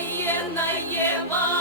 воєнна єва.